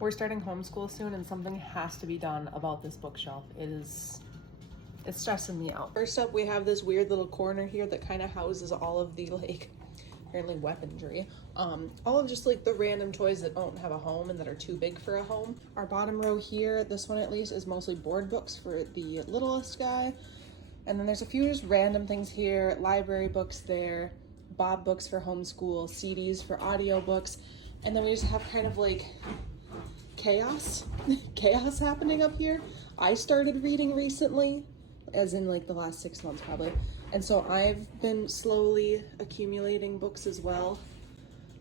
We're starting homeschool soon and something has to be done about this bookshelf. It's stressing me out. First up, we have this weird little corner here that kind of houses all of the like, apparently weaponry. All of just like the random toys that don't have a home and that are too big for a home. Our bottom row here, this one at least, is mostly board books for the littlest guy. And then there's a few just random things here, library books there, Bob books for homeschool, CDs for audiobooks. And then we just have kind of like chaos happening up here. I started reading recently, as in like the last 6 months probably. And so I've been slowly accumulating books as well.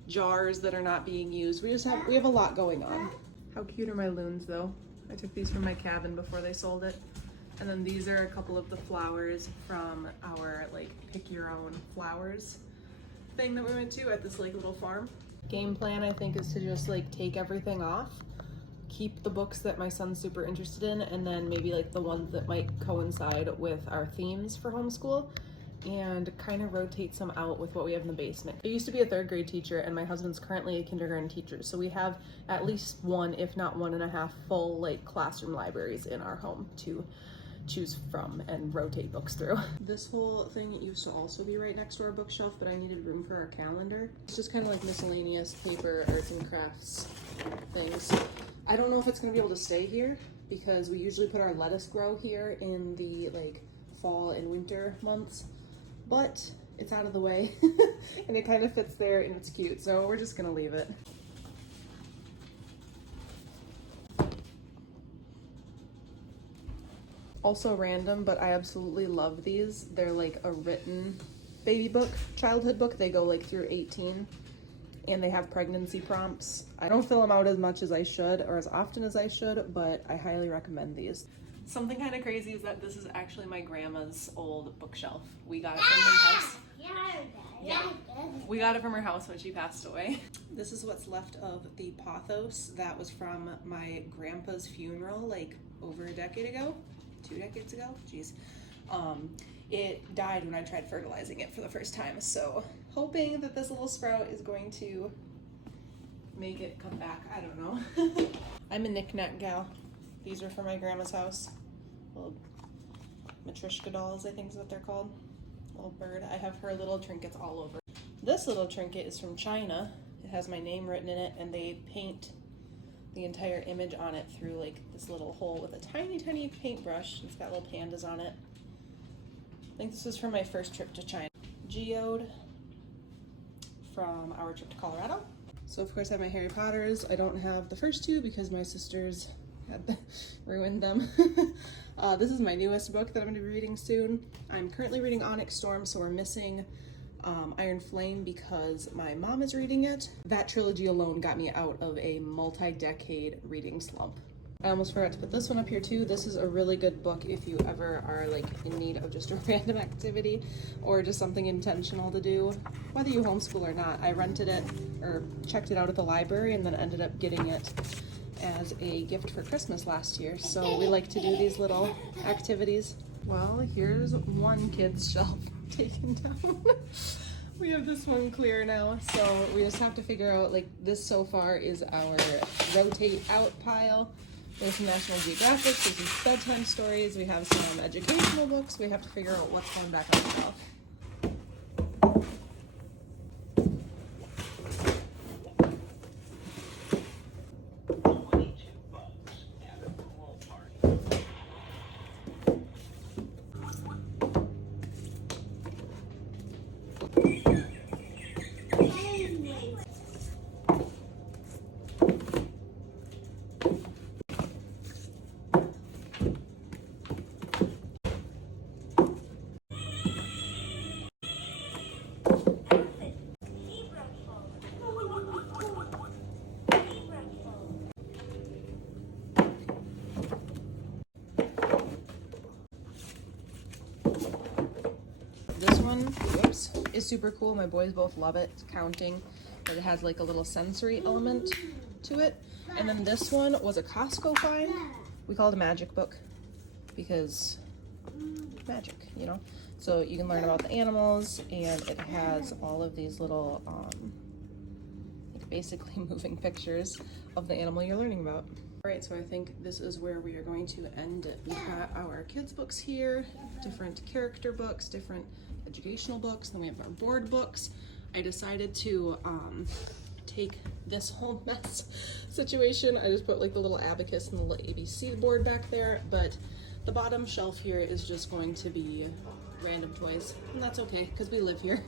Jars that are not being used. We have a lot going on. How cute are my loons though? I took these from my cabin before they sold it. And then these are a couple of the flowers from our like pick your own flowers thing that we went to at this like little farm. Game plan I think is to just like take everything off, keep the books that my son's super interested in, and then maybe like the ones that might coincide with our themes for homeschool, and kind of rotate some out with what we have in the basement. I used to be a 3rd grade teacher and my husband's currently a kindergarten teacher, so we have at least 1, if not 1.5 full like classroom libraries in our home to choose from and rotate books through. This whole thing used to also be right next to our bookshelf, but I needed room for our calendar. It's just kind of like miscellaneous paper, arts and crafts things. I don't know if it's gonna be able to stay here because we usually put our lettuce grow here in the like fall and winter months, but it's out of the way and it kind of fits there and it's cute, so we're just gonna leave it. Also random, but I absolutely love these. They're like a written baby book, childhood book. They go like through 18 and they have pregnancy prompts. I don't fill them out as much as I should or as often as I should, but I highly recommend these. Something kind of crazy is that this is actually my grandma's old bookshelf. We got it from her house. Yeah. We got it from her house when she passed away. This is what's left of the pothos that was from my grandpa's funeral like over a decade ago. 2 decades ago, jeez. It died when I tried fertilizing it for the first time, so hoping that this little sprout is going to make it come back. I don't know. I'm a knick-knack gal. These are from my grandma's house. Little Matryoshka dolls, I think is what they're called. Little bird. I have her little trinkets all over. This little trinket is from China. It has my name written in it, and they paint the entire image on it through like this little hole with a tiny paintbrush. It's got little pandas on it. I think this was from my first trip to China. Geode from our trip to Colorado. So of course I have my Harry Potters. I don't have the first 2 because my sisters had ruined them. This is my newest book that I'm going to be reading soon. I'm currently reading Onyx Storm, so we're missing Iron Flame because my mom is reading it. That trilogy alone got me out of a multi-decade reading slump. I almost forgot to put this one up here too. This is a really good book if you ever are like in need of just a random activity or just something intentional to do, whether you homeschool or not. I rented it or checked it out at the library and then ended up getting it as a gift for Christmas last year. So we like to do these little activities. Well, here's one kid's shelf taken down. We have this one clear now, so we just have to figure out, like, this so far is our rotate out pile. There's some National Geographic, there's some bedtime stories, we have some educational books. We have to figure out what's going back on the shelf. This one, whoops, is super cool. My boys both love it. It's counting, but it has like a little sensory element to it. And then this one was a Costco find. We call it a magic book because magic, you know? So you can learn about the animals, and it has all of these little basically moving pictures of the animal you're learning about. All right, so I think this is where we are going to end it. We've got our kids' books here, different character books, different educational books, then we have our board books. I decided to take this whole mess situation. I just put like the little abacus and the little ABC board back there, but the bottom shelf here is just going to be random toys, and that's okay because we live here.